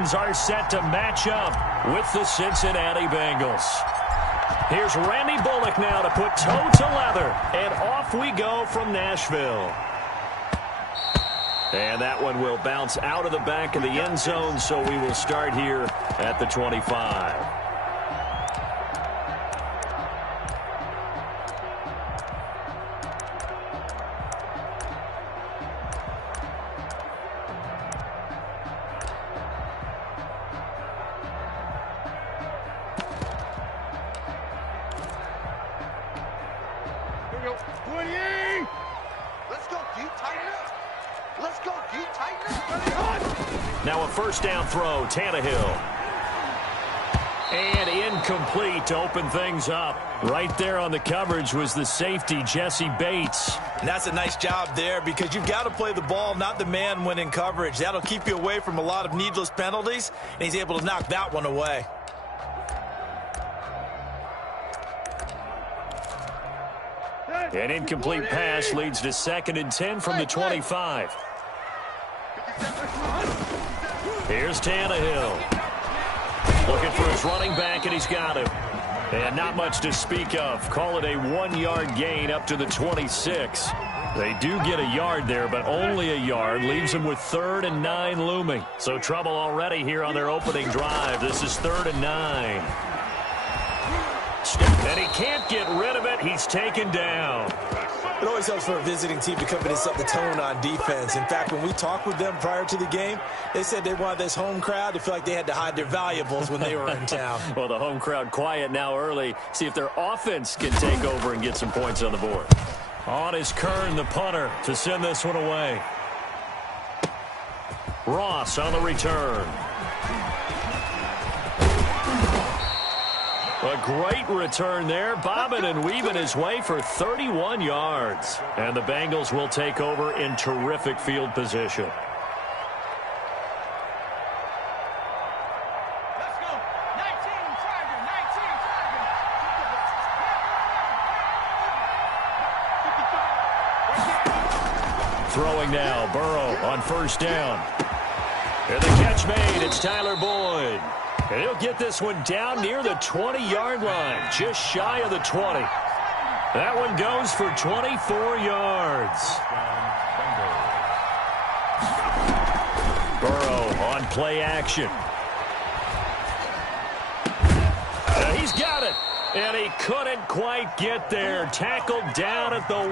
Titans are set to match up with the Cincinnati Bengals. Here's Randy Bullock now to put toe to leather, and off we go from Nashville. And that one will bounce out of the back of the end zone, so we will start here at the 25. Now a first down throw, Tannehill. And incomplete to open things up. Right there on the coverage was the safety, Jesse Bates. And that's a nice job there because you've got to play the ball, not the man when in coverage. That'll keep you away from a lot of needless penalties, and he's able to knock that one away. An incomplete pass leads to 2nd and 10 from the 25. Here's Tannehill. Looking for his running back, and he's got him. And not much to speak of. Call it a 1-yard gain up to the 26. They do get a yard there, but only a yard. Leaves them with 3rd and 9 looming. So trouble already here on their opening drive. This is 3rd and 9. And he can't get rid of it. He's taken down. It always helps for a visiting team to come in and set the tone on defense. In fact, when we talked with them prior to the game, they said they wanted this home crowd to feel like they had to hide their valuables when they were in town. Well, the home crowd quiet now early. See if their offense can take over and get some points on the board. On is Kern, the punter, to send this one away. Ross on the return. A great return there, bobbing and weaving his way for 31 yards. And the Bengals will take over in terrific field position. Let's go. 19, Tiger, 19, Tiger. Throwing now, Burrow on first down. And the catch made, it's Tyler Boyd. And he'll get this one down near the 20-yard line, just shy of the 20. That one goes for 24 yards. Burrow on play action. He's got it. And he couldn't quite get there. Tackled down at the 1.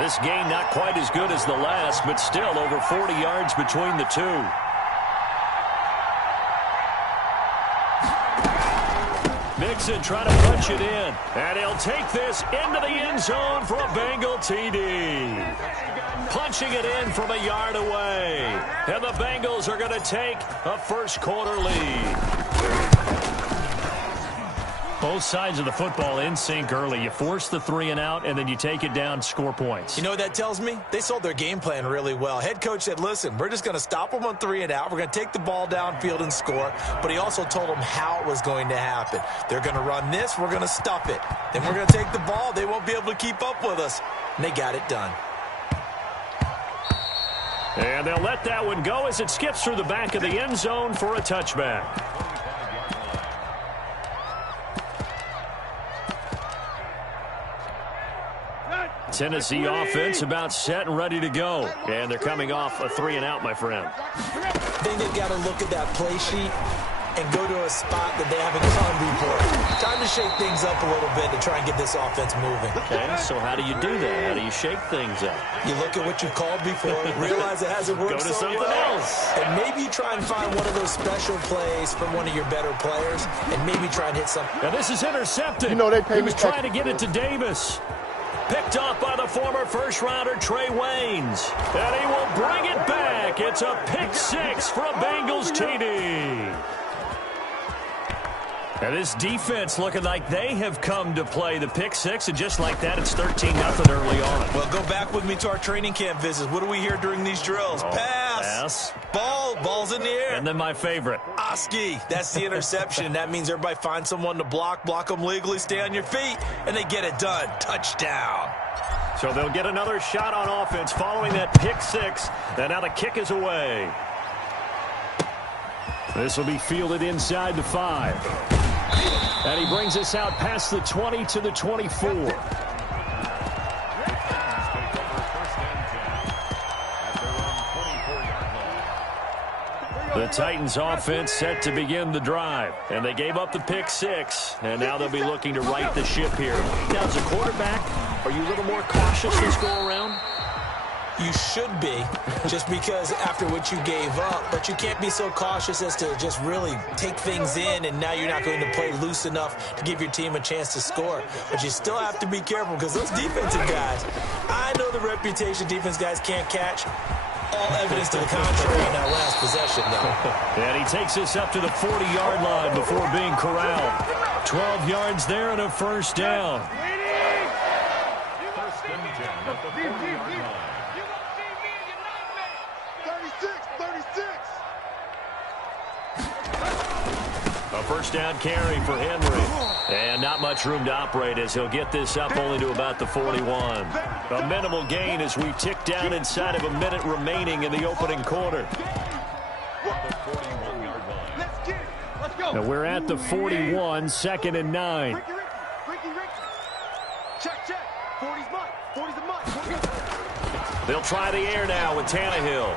This gain not quite as good as the last, but still over 40 yards between the two. Mixon trying to punch it in. And he'll take this into the end zone for a Bengal TD. Punching it in from a yard away. And the Bengals are going to take a first quarter lead. Both sides of the football in sync early. You force the 3 and out, and then you take it down, score points. You know what that tells me? They sold their game plan really well. Head coach said, listen, we're just going to stop them on 3 and out. We're going to take the ball downfield and score. But he also told them how it was going to happen. They're going to run this. We're going to stuff it. Then we're going to take the ball. They won't be able to keep up with us. And they got it done. And they'll let that one go as it skips through the back of the end zone for a touchback. Tennessee offense about set and ready to go. And they're coming off a 3 and out, my friend. I think they've got to look at that play sheet and go to a spot that they haven't gone before. Time to shake things up a little bit to try and get this offense moving. Okay, so how do you do that? How do you shake things up? You look at what you've called before, realize it hasn't worked Go to so something well, else. and maybe you try and find one of those special plays from one of your better players, and maybe try and hit something. Now this is intercepted. You know they pay he was me trying to get it to Davis. Picked off by the former first-rounder Trey Waynes. And he will bring it back. It's a pick 6 for a Bengals TD. And this defense looking like they have come to play the pick 6, and just like that, it's 13-0 early on. Well, go back with me to our training camp visits. What do we hear during these drills? Pass. Ball's in the air. And then my favorite. Oski. That's the interception. That means everybody finds someone to block them legally, stay on your feet, and they get it done. Touchdown. So they'll get another shot on offense following that pick 6. And now the kick is away. This will be fielded inside the 5. And he brings us out past the 20 to the 24. The Titans offense set to begin the drive. And they gave up the pick 6. And now they'll be looking to right the ship here. Now, as a quarterback, are you a little more cautious this go around? You should be, just because after what you gave up. But you can't be so cautious as to just really take things in, and now you're not going to play loose enough to give your team a chance to score. But you still have to be careful, because those defensive guys, I know the reputation defense guys can't catch. All evidence to the contrary in that last possession, though. And he takes us up to the 40-yard line before being corralled. 12 yards there and a first down. A first down carry for Henry. And not much room to operate as he'll get this up only to about the 41. A minimal gain as we tick down inside of a minute remaining in the opening quarter. Now we're at the 41, 2nd and 9. They'll try the air now with Tannehill.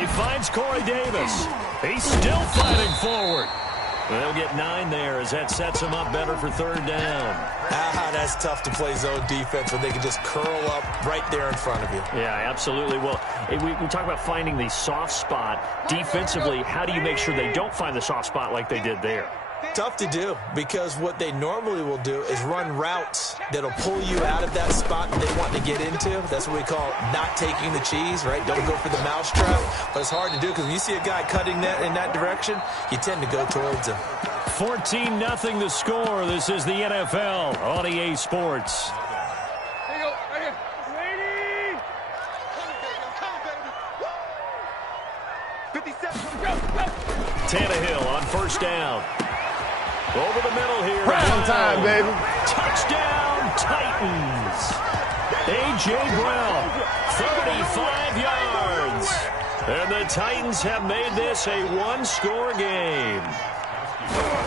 He finds Corey Davis. He's still fighting forward. They'll get 9 there as that sets him up better for 3rd down. That's tough to play zone defense when they can just curl up right there in front of you. Yeah, absolutely. Well, we talk about finding the soft spot. Defensively, how do you make sure they don't find the soft spot like they did there? Tough to do, because what they normally will do is run routes that'll pull you out of that spot that they want to get into. That's what we call not taking the cheese, right? Don't go for the mousetrap. But it's hard to do, because when you see a guy cutting that in that direction, you tend to go towards him. 14-0 the score. This is the NFL on EA Sports. There you go, right here. Ready? Come, baby, come, baby. 57, go. Tannehill on first down. Over the middle here. Prime time, baby. Touchdown, Titans. A.J. Brown, 35 yards. And the Titans have made this a one-score game.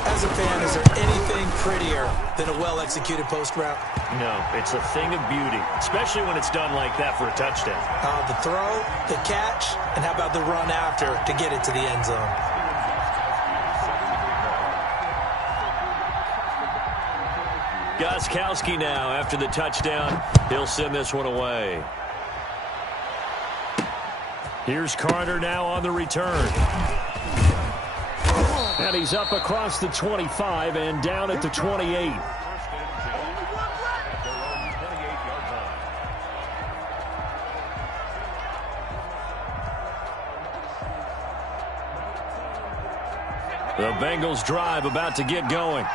As a fan, is there anything prettier than a well-executed post route? No, it's a thing of beauty, especially when it's done like that for a touchdown. The throw, the catch, and how about the run after to get it to the end zone? Gostkowski now after the touchdown. He'll send this one away. Here's Carter now on the return. And he's up across the 25 and down at the 28. The Bengals drive about to get going.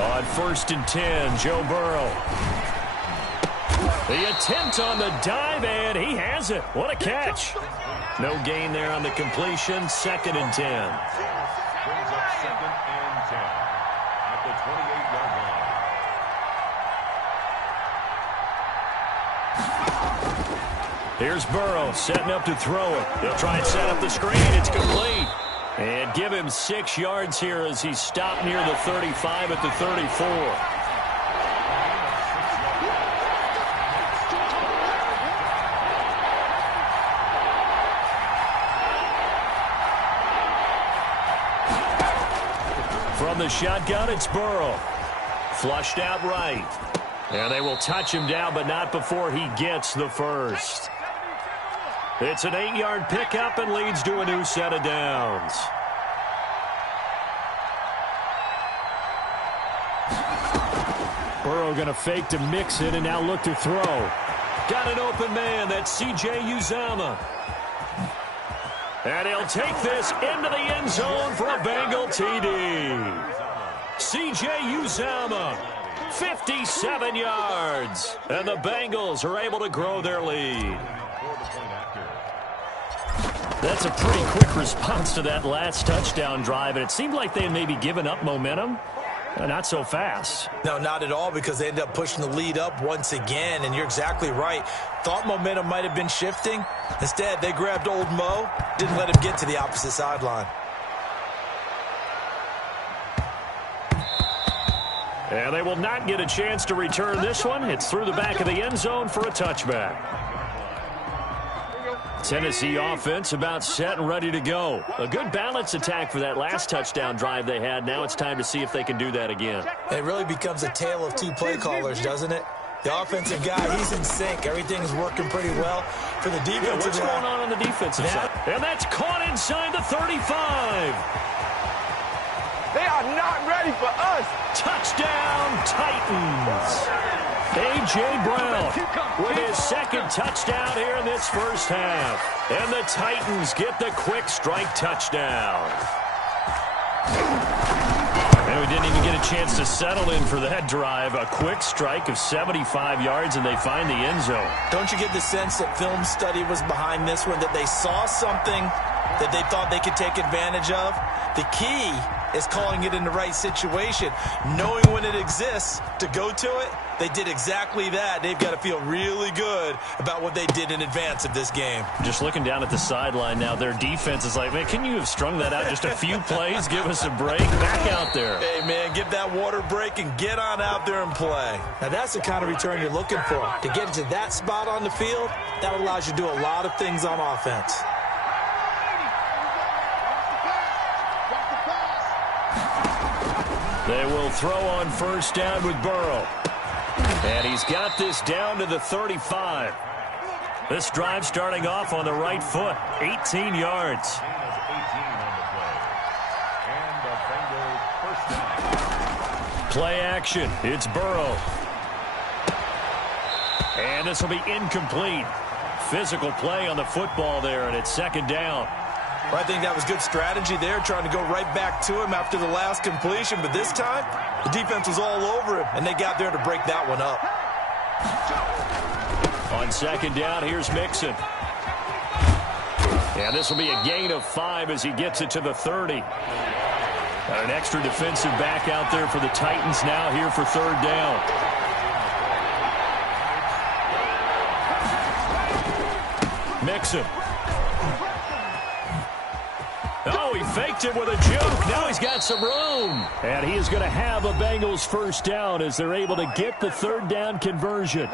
On 1st and 10, Joe Burrow. The attempt on the dive, and he has it. What a catch. No gain there on the completion. 2nd and 10. Brings up 2nd and 10 at the 28-yard line. Here's Burrow setting up to throw it. They'll try and set up the screen. It's complete. And give him 6 yards here as he stopped near the 35 at the 34. From the shotgun, it's Burrow. Flushed out right. And they will touch him down, but not before he gets the first. It's an 8-yard pickup and leads to a new set of downs. Burrow going to fake to mix it and now look to throw. Got an open man. That's C.J. Uzomah. And he'll take this into the end zone for a Bengal TD. C.J. Uzomah, 57 yards. And the Bengals are able to grow their lead. That's a pretty quick response to that last touchdown drive, and it seemed like they had maybe given up momentum. Not so fast. No, not at all, because they ended up pushing the lead up once again, and you're exactly right. Thought momentum might have been shifting. Instead, they grabbed old Mo, didn't let him get to the opposite sideline. And they will not get a chance to return this one. It's through the back of the end zone for a touchback. Tennessee offense about set and ready to go. A good balance attack for that last touchdown drive they had. Now it's time to see if they can do that again. It really becomes a tale of two play callers, doesn't it? The offensive guy, he's in sync. Everything's working pretty well. For the defensive what's going on the defensive side? And that's caught inside the 35. They are not ready for us. Touchdown, Titans. A.J. Brown with his second touchdown here in this first half. And the Titans get the quick strike touchdown. And we didn't even get a chance to settle in for that drive. A quick strike of 75 yards, and they find the end zone. Don't you get the sense that film study was behind this one, that they saw something that they thought they could take advantage of? The key is calling it in the right situation, knowing when it exists to go to it. They did exactly that. They've got to feel really good about what they did in advance of this game. Just looking down at the sideline now, their defense is like, man, can you have strung that out just a few plays? Give us a break. Back out there. Hey, man, give that water break and get on out there and play. Now, that's the kind of return you're looking for. To get to that spot on the field, that allows you to do a lot of things on offense. They will throw on first down with Burrow. And he's got this down to the 35. This drive starting off on the right foot. 18 yards. Play action. It's Burrow. And this will be incomplete. Physical play on the football there, and it's second down. Well, I think that was good strategy there, trying to go right back to him after the last completion. But this time, the defense was all over him, and they got there to break that one up. On second down, here's Mixon. And this will be a gain of 5 as he gets it to the 30. Got an extra defensive back out there for the Titans now here for third down. Mixon. Oh, he faked it with a juke. Now he's got some room. And he is going to have a Bengals first down as they're able to get the third down conversion.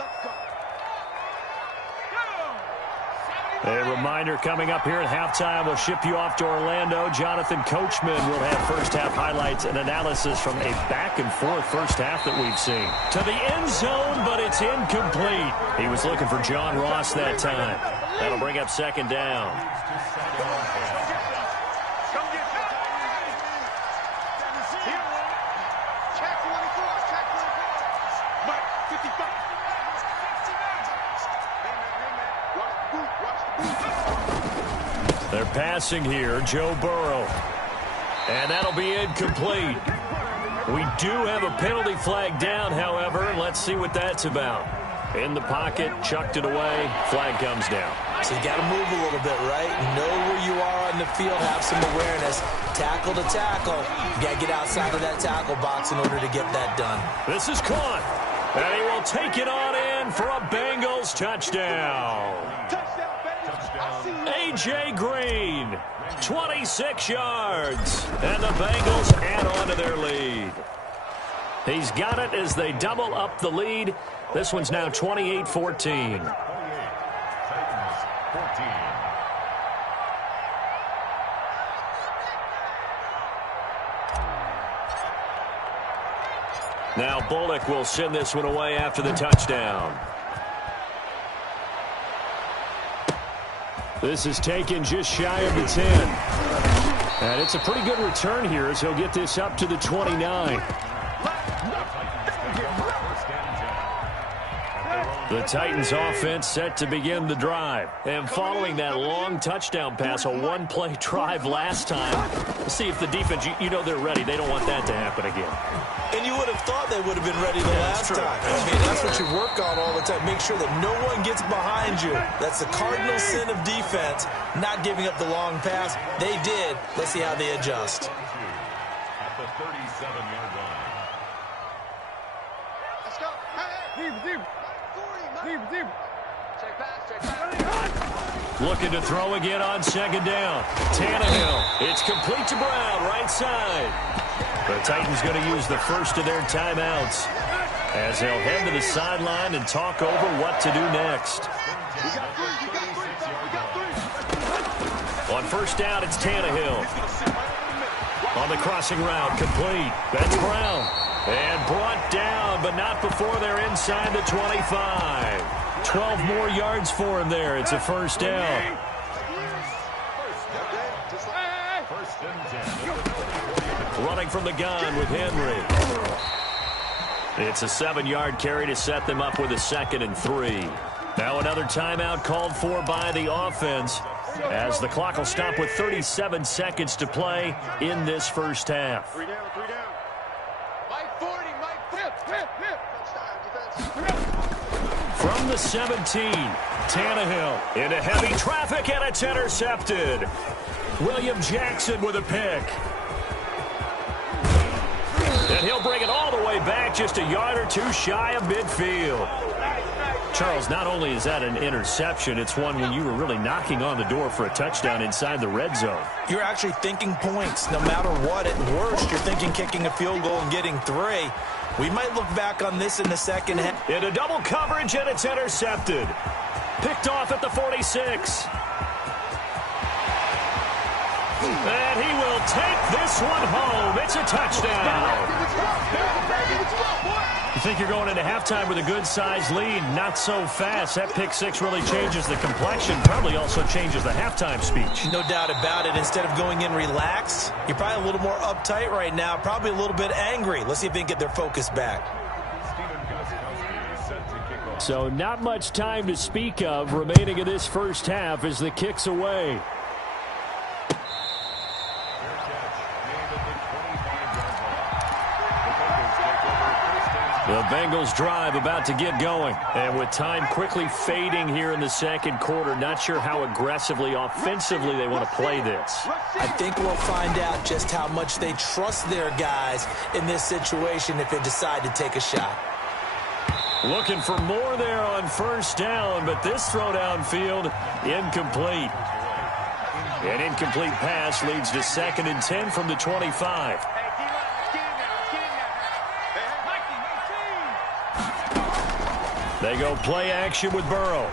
A reminder coming up here at halftime. We'll ship you off to Orlando. Jonathan Coachman will have first half highlights and analysis from a back-and-forth first half that we've seen. To the end zone, but it's incomplete. He was looking for John Ross that time. That'll bring up second down. They're passing here, Joe Burrow. And that'll be incomplete. We do have a penalty flag down, however. Let's see what that's about. In the pocket, chucked it away, flag comes down. So you got to move a little bit, right? Know where you are on the field, have some awareness. Tackle to tackle. You got to get outside of that tackle box in order to get that done. This is caught. And he will take it on in for a Bengals touchdown. A.J. Green, 26 yards. And the Bengals add on to their lead. He's got it as they double up the lead. This one's now 28-14. Now Bullock will send this one away after the touchdown. This is taken just shy of the 10. And it's a pretty good return here as he'll get this up to the 29. The Titans offense set to begin the drive. And following that long touchdown pass, a one-play drive last time, let's see if the defense, you know they're ready. They don't want that to happen again. And you would have thought they would have been ready the last time. I mean, that's what you work on all the time. Make sure that no one gets behind you. That's the cardinal sin of defense, not giving up the long pass. They did. Let's see how they adjust. At the 37-yard line. Looking to throw again on second down. Tannehill. It's complete to Brown, right side. The Titans going to use the first of their timeouts as they'll head to the sideline and talk over what to do next. On first down, it's Tannehill. On the crossing route, complete. That's Brown. And brought down, but not before they're inside the 25. 12 more yards for him there. It's a first down. Running from the gun with Henry. It's a 7-yard carry to set them up with a 2nd and 3. Now another timeout called for by the offense as the clock will stop with 37 seconds to play in this first half. 3 down, 3 down. Mike 40, From the 17, Tannehill into heavy traffic, and it's intercepted. William Jackson with a pick. And he'll bring it all the way back just a yard or two shy of midfield. Charles, not only is that an interception, it's one when you were really knocking on the door for a touchdown inside the red zone. You're actually thinking points. No matter what, at worst, you're thinking kicking a field goal and getting 3. We might look back on this in the second half. Into double coverage, and it's intercepted. Picked off at the 46. And he will take this one home. It's a touchdown. You think you're going into halftime with a good-sized lead? Not so fast. That pick six really changes the complexion. Probably also changes the halftime speech. No doubt about it. Instead of going in relaxed, you're probably a little more uptight right now. Probably a little bit angry. Let's see if they can get their focus back. So not much time to speak of remaining in this first half as the kick's away. The Bengals drive about to get going. And with time quickly fading here in the second quarter, not sure how aggressively, offensively they want to play this. I think we'll find out just how much they trust their guys in this situation if they decide to take a shot. Looking for more there on first down, but this throw downfield incomplete. An incomplete pass leads to 2nd and 10 from the 25. They go play action with Burrow.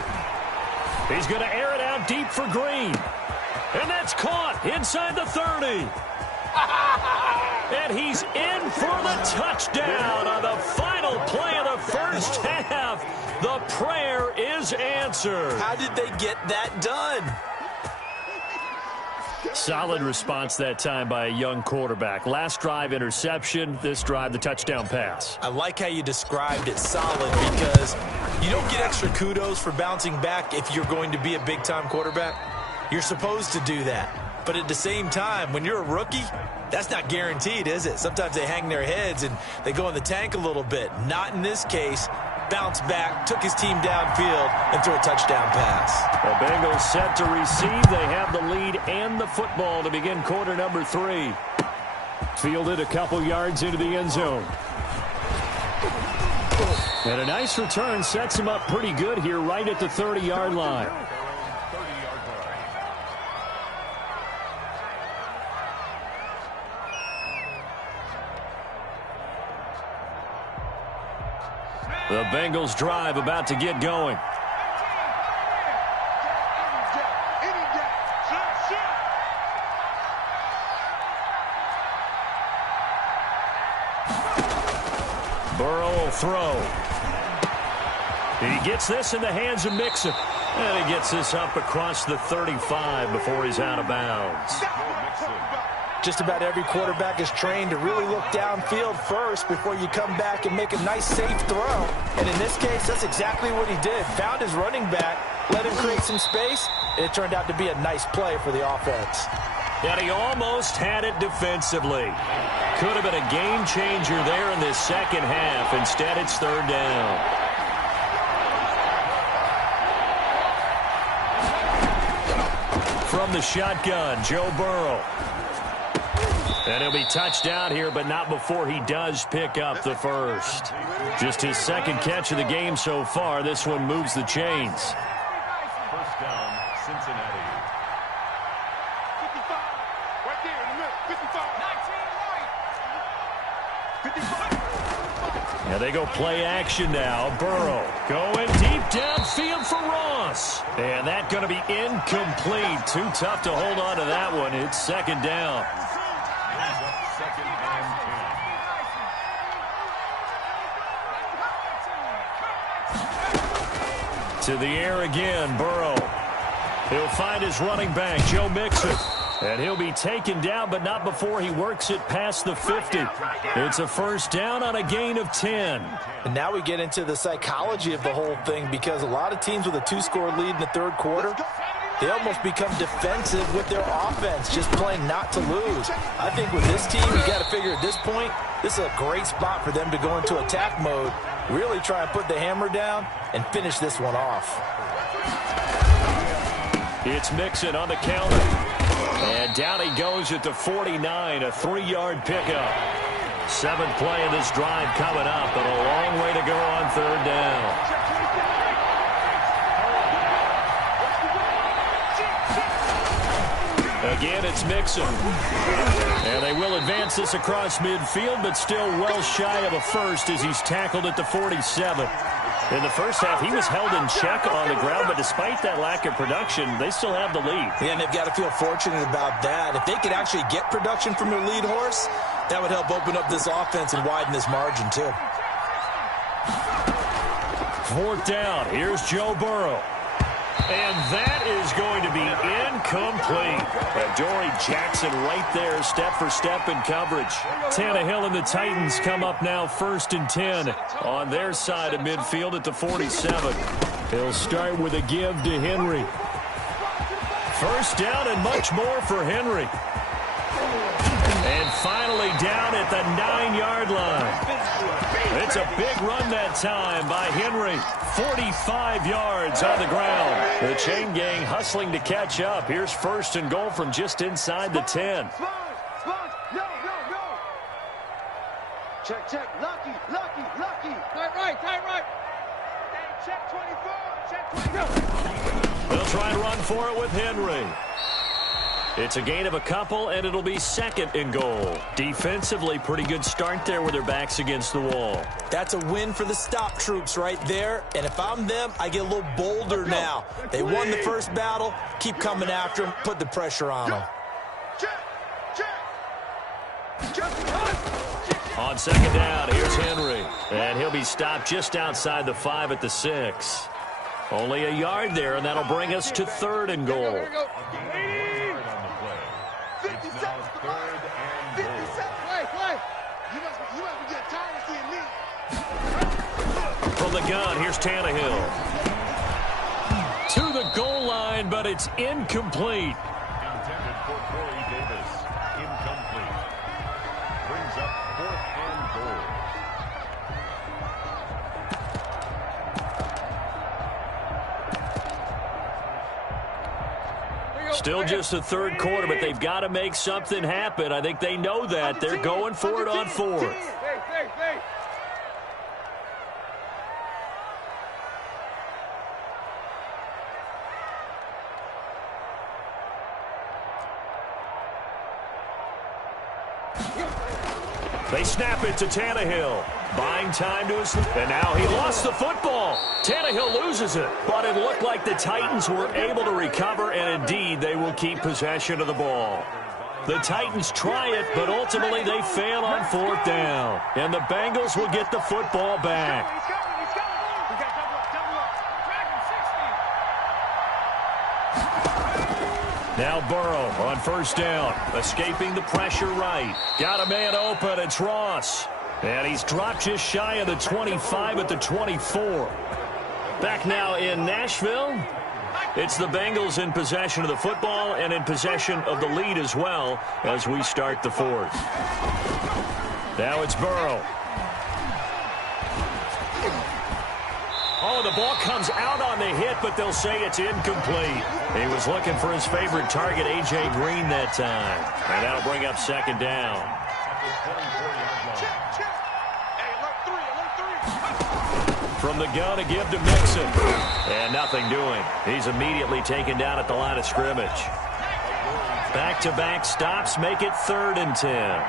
He's going to air it out deep for Green. And that's caught inside the 30. And he's in for the touchdown on the final play of the first half. The prayer is answered. How did they get that done? Solid response that time by a young quarterback. Last drive, interception. This drive, the touchdown pass. I like how you described it, solid, because you don't get extra kudos for bouncing back if you're going to be a big-time quarterback. You're supposed to do that. But at the same time, when you're a rookie, that's not guaranteed, is it? Sometimes they hang their heads and they go in the tank a little bit. Not in this case. Bounced back, took his team downfield, and threw a touchdown pass. The Bengals set to receive. They have the lead and the football to begin quarter number 3. Fielded a couple yards into the end zone. And a nice return sets him up pretty good here right at the 30-yard line. The Bengals drive about to get going. Burrow will throw. He gets this in the hands of Mixon. And he gets this up across the 35 before he's out of bounds. Just about every quarterback is trained to really look downfield first before you come back and make a nice, safe throw. And in this case, that's exactly what he did. Found his running back, let him create some space, and it turned out to be a nice play for the offense. And he almost had it defensively. Could have been a game changer there in this second half. Instead, it's 3rd down. From the shotgun, Joe Burrow. And he'll be touched down here, but not before he does pick up the first. Just his second catch of the game so far. This one moves the chains. First down, Cincinnati. 55. Right there in the middle. 55. 55. And they go play action now. Burrow going deep downfield for Ross. And that's going to be incomplete. Too tough to hold on to that one. It's second down. Second and 10. To the air again, Burrow. He'll find his running back, Joe Mixon. And he'll be taken down, but not before he works it past the 50. It's a first down on a gain of 10. And now we get into the psychology of the whole thing, because a lot of teams with a 2-score lead in the third quarter, they almost become defensive with their offense, just playing not to lose. I think with this team, you got to figure at this point, this is a great spot for them to go into attack mode, really try and put the hammer down and finish this one off. It's Mixon on the counter. And down he goes at the 49, a 3-yard pickup. 7th play of this drive coming up, but a long way to go on third down. Again, it's Mixon. And they will advance this across midfield, but still well shy of a first as he's tackled at the 47. In the first half, he was held in check on the ground, but despite that lack of production, they still have the lead. Yeah, and they've got to feel fortunate about that. If they could actually get production from their lead horse, that would help open up this offense and widen this margin, too. 4th down. Here's Joe Burrow. And that is going to be incomplete. Adoree Jackson right there, step for step in coverage. Tannehill and the Titans come up now 1st and 10 on their side of midfield at the 47. He'll start with a give to Henry. First down and much more for Henry. And finally down at the 9-yard line. It's a big run that time by Henry. 45 yards on the ground. The chain gang hustling to catch up. Here's 1st and goal from just inside the 10. No. Check. Lucky. Tight right. Hey, check 24. Check 24. They'll try and run for it with Henry. It's a gain of a couple, and it'll be 2nd and goal. Defensively, pretty good start there with their backs against the wall. That's a win for the stop troops right there. And if I'm them, I get a little bolder now. They won the first battle. Keep coming after them. Put the pressure on them. On 2nd down, here's Henry. And he'll be stopped just outside the 5 at the 6. Only a yard there, and that'll bring us to 3rd and goal. From the gun, here's Tannehill. To the goal line, but it's incomplete. Intended for Corey Davis. Incomplete. Brings up 4th and goal. Still just the third quarter, but they've got to make something happen. I think they know that. They're going for it on 4th. They snap it to Tannehill. Buying time to his... And now he lost the football. Tannehill loses it. But it looked like the Titans were able to recover, and indeed they will keep possession of the ball. The Titans try it, but ultimately they fail on 4th down. And the Bengals will get the football back. Now Burrow on 1st down, escaping the pressure right. Got a man open, it's Ross. And he's dropped just shy of the 25 at the 24. Back now in Nashville. It's the Bengals in possession of the football and in possession of the lead as well as we start the 4th. Now it's Burrow. Oh, the ball comes out on the hit, but they'll say it's incomplete. He was looking for his favorite target, A.J. Green, that time. And that'll bring up second down. From the gun, a give to Mixon. And nothing doing. He's immediately taken down at the line of scrimmage. Back-to-back stops make it 3rd and 10.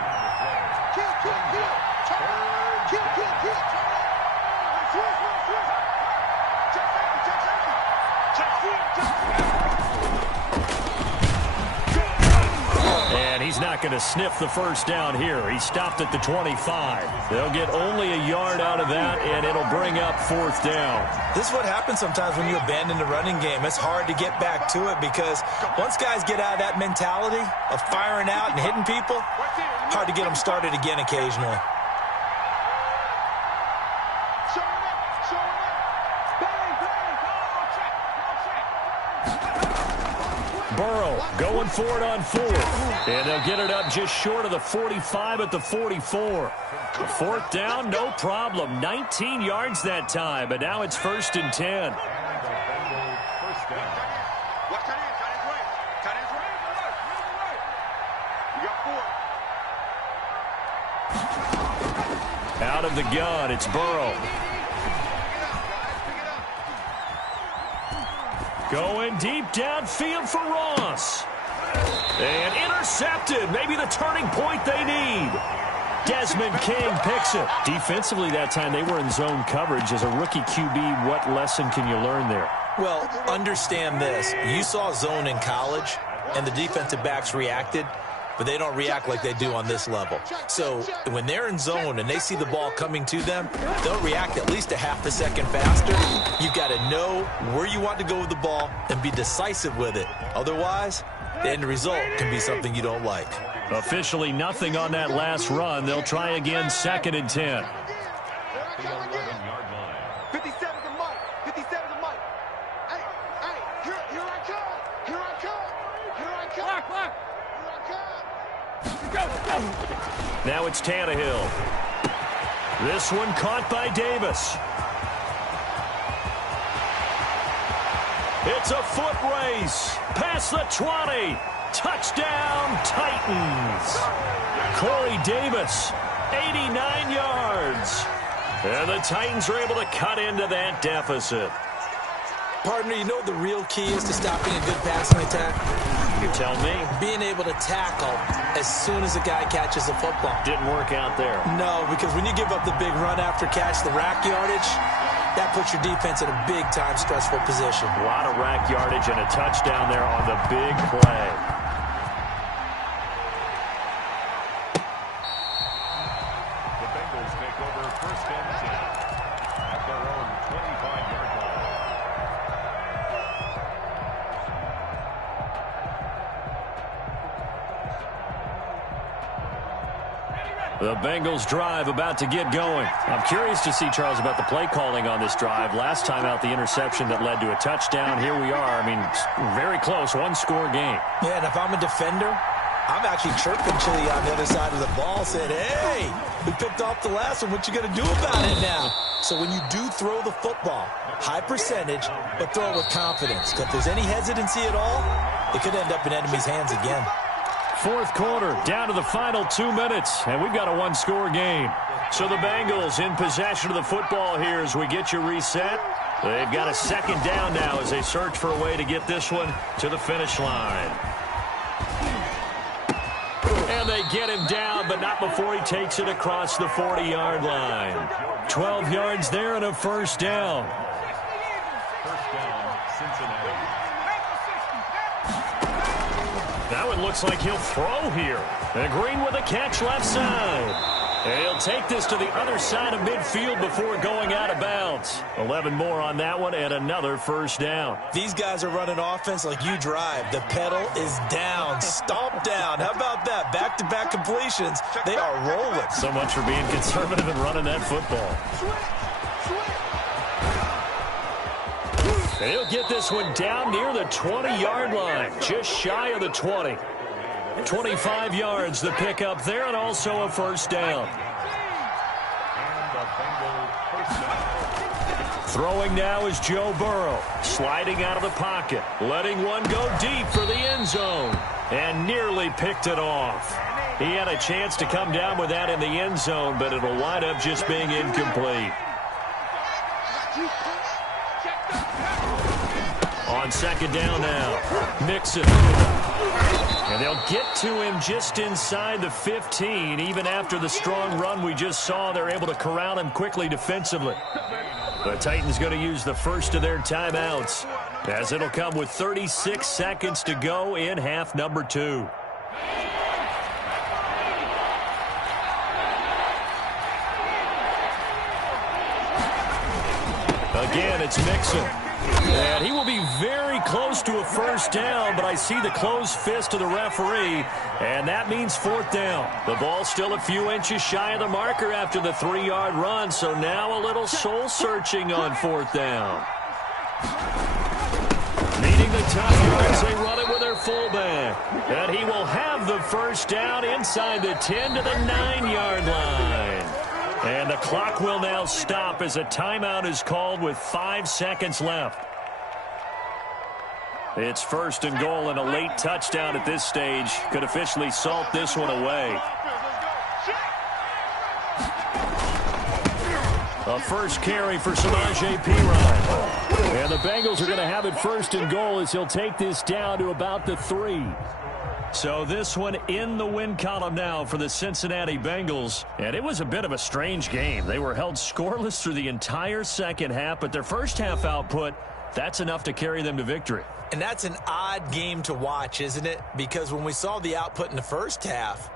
And he's not going to sniff the first down here. He stopped at the 25. They'll get only a yard out of that, and it'll bring up 4th down. This is what happens sometimes when you abandon the running game. It's hard to get back to it because once guys get out of that mentality of firing out and hitting people, hard to get them started again occasionally. Burrow going for it on 4th. And they'll get it up just short of the 45 at the 44. 4th down, no problem. 19 yards that time, but now it's 1st and 10. Out of the gun, it's Burrow. Going deep downfield for Ross. And intercepted. Maybe the turning point they need. Desmond King picks it. Defensively that time, they were in zone coverage. As a rookie QB, what lesson can you learn there? Well, understand this. You saw zone in college, and the defensive backs reacted, but they don't react like they do on this level. So when they're in zone and they see the ball coming to them, they'll react at least a half a second faster. You've got to know where you want to go with the ball and be decisive with it. Otherwise, the end result can be something you don't like. Officially nothing on that last run. They'll try again, 2nd and 10. 57 to Mike. 57 to Mike. Hey, here I come. Here I come. Here I come. Here I come. Now it's Tannehill. This one caught by Davis. It's a foot race. Past the 20. Touchdown, Titans. Corey Davis, 89 yards. And the Titans are able to cut into that deficit. Partner, you know what the real key is to stopping a good passing attack? You tell me. Being able to tackle as soon as a guy catches the football. Didn't work out there. No, because when you give up the big run after catch, the rack yardage, that puts your defense in a big-time stressful position. A lot of rack yardage and a touchdown there on the big play. The Bengals take over 1st and 10 at their own 25-yard line. The Bengals drive about to get going. I'm curious to see, Charles, about the play calling on this drive. Last time out, the interception that led to a touchdown. Here we are. I mean, very close, 1-score game. Yeah, and if I'm a defender, I'm actually chirping Chili on the other side of the ball, saying, hey, we picked off the last one. What you going to do about it now? So when you do throw the football, high percentage, but throw it with confidence. Because if there's any hesitancy at all, it could end up in enemy's hands again. 4th quarter, down to the final 2 minutes, and we've got a 1-score game. So the Bengals in possession of the football here as we get you reset. They've got a 2nd down now as they search for a way to get this one to the finish line. And they get him down, but not before he takes it across the 40-yard line. 12 yards there and a 1st down. 1st down, Cincinnati. Now it looks like he'll throw here. And Green with a catch left side. And he'll take this to the other side of midfield before going out of bounds. 11 more on that one and another 1st down. These guys are running offense like you drive. The pedal is down, stomp down. How about that? Back-to-back completions. They are rolling. So much for being conservative and running that football. He'll get this one down near the 20-yard line, just shy of the 20. 25 yards the pickup there, and also a 1st down. Throwing now is Joe Burrow, sliding out of the pocket, letting one go deep for the end zone, and nearly picked it off. He had a chance to come down with that in the end zone, but it'll wind up just being incomplete. On second down now, Mixon. And they'll get to him just inside the 15. Even after the strong run we just saw, they're able to corral him quickly defensively. The Titans going to use the first of their timeouts, as it'll come with 36 seconds to go in half number 2. Again, it's Mixon. And he will be very close to a first down, but I see the closed fist of the referee, and that means fourth down. The ball's still a few inches shy of the marker after the 3-yard run, so now a little soul-searching on fourth down. Needing the top yards, they run it with their fullback. And he will have the first down inside the 10 to the 9-yard line. And the clock will now stop as a timeout is called with 5 seconds left. It's first and goal, and a late touchdown at this stage could officially salt this one away. A first carry for Samaje Perine. And the Bengals are going to have it first and goal as he'll take this down to about the 3. So this one in the win column now for the Cincinnati Bengals. And it was a bit of a strange game. They were held scoreless through the entire second half, but their first half output, that's enough to carry them to victory. And that's an odd game to watch, isn't it? Because when we saw the output in the first half,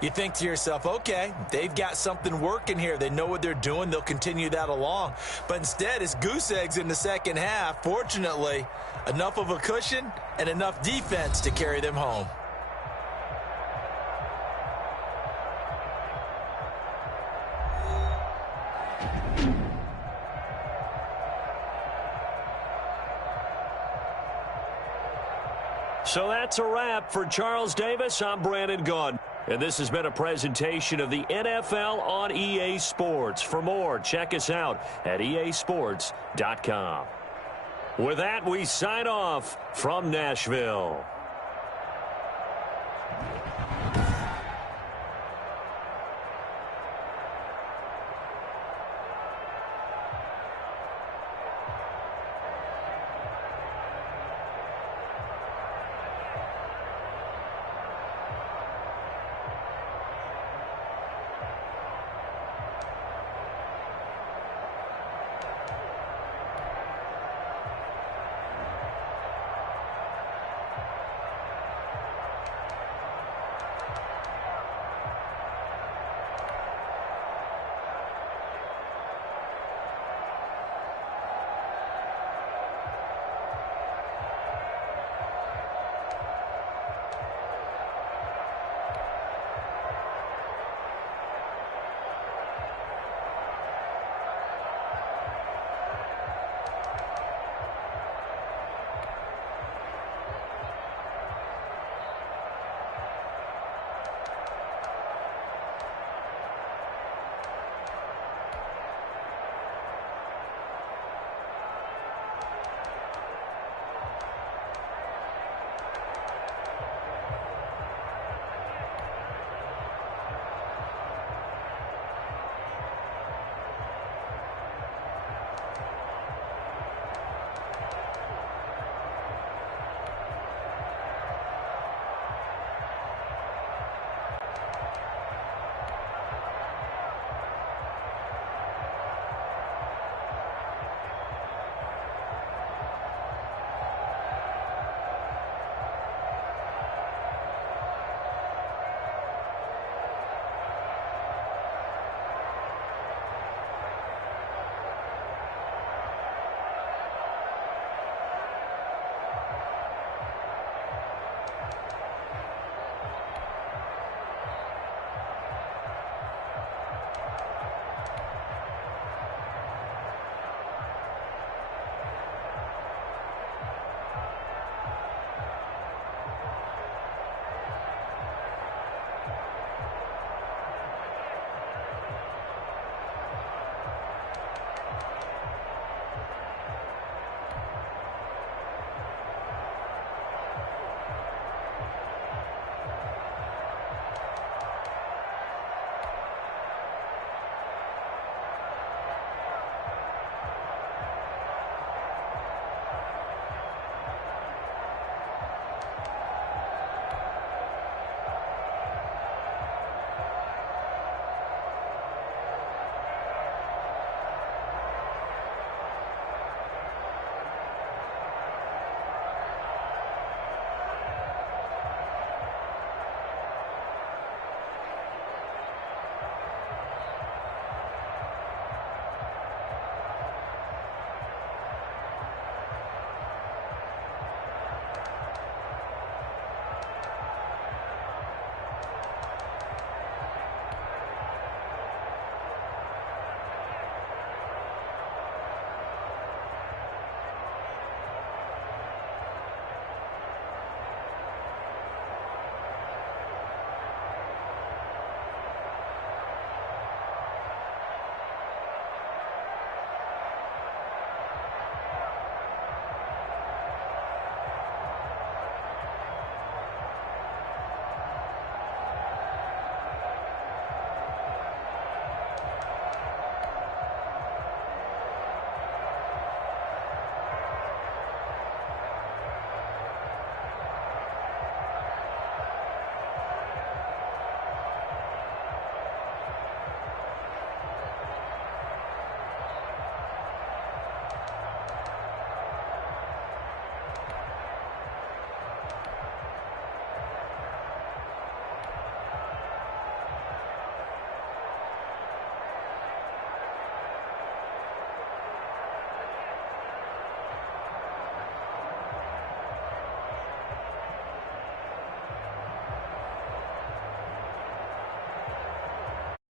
you think to yourself, okay, they've got something working here. They know what they're doing. They'll continue that along. But instead, it's goose eggs in the second half. Fortunately, enough of a cushion and enough defense to carry them home. So that's a wrap for Charles Davis. I'm Brandon Gaudin. And this has been a presentation of the NFL on EA Sports. For more, check us out at easports.com. With that, we sign off from Nashville.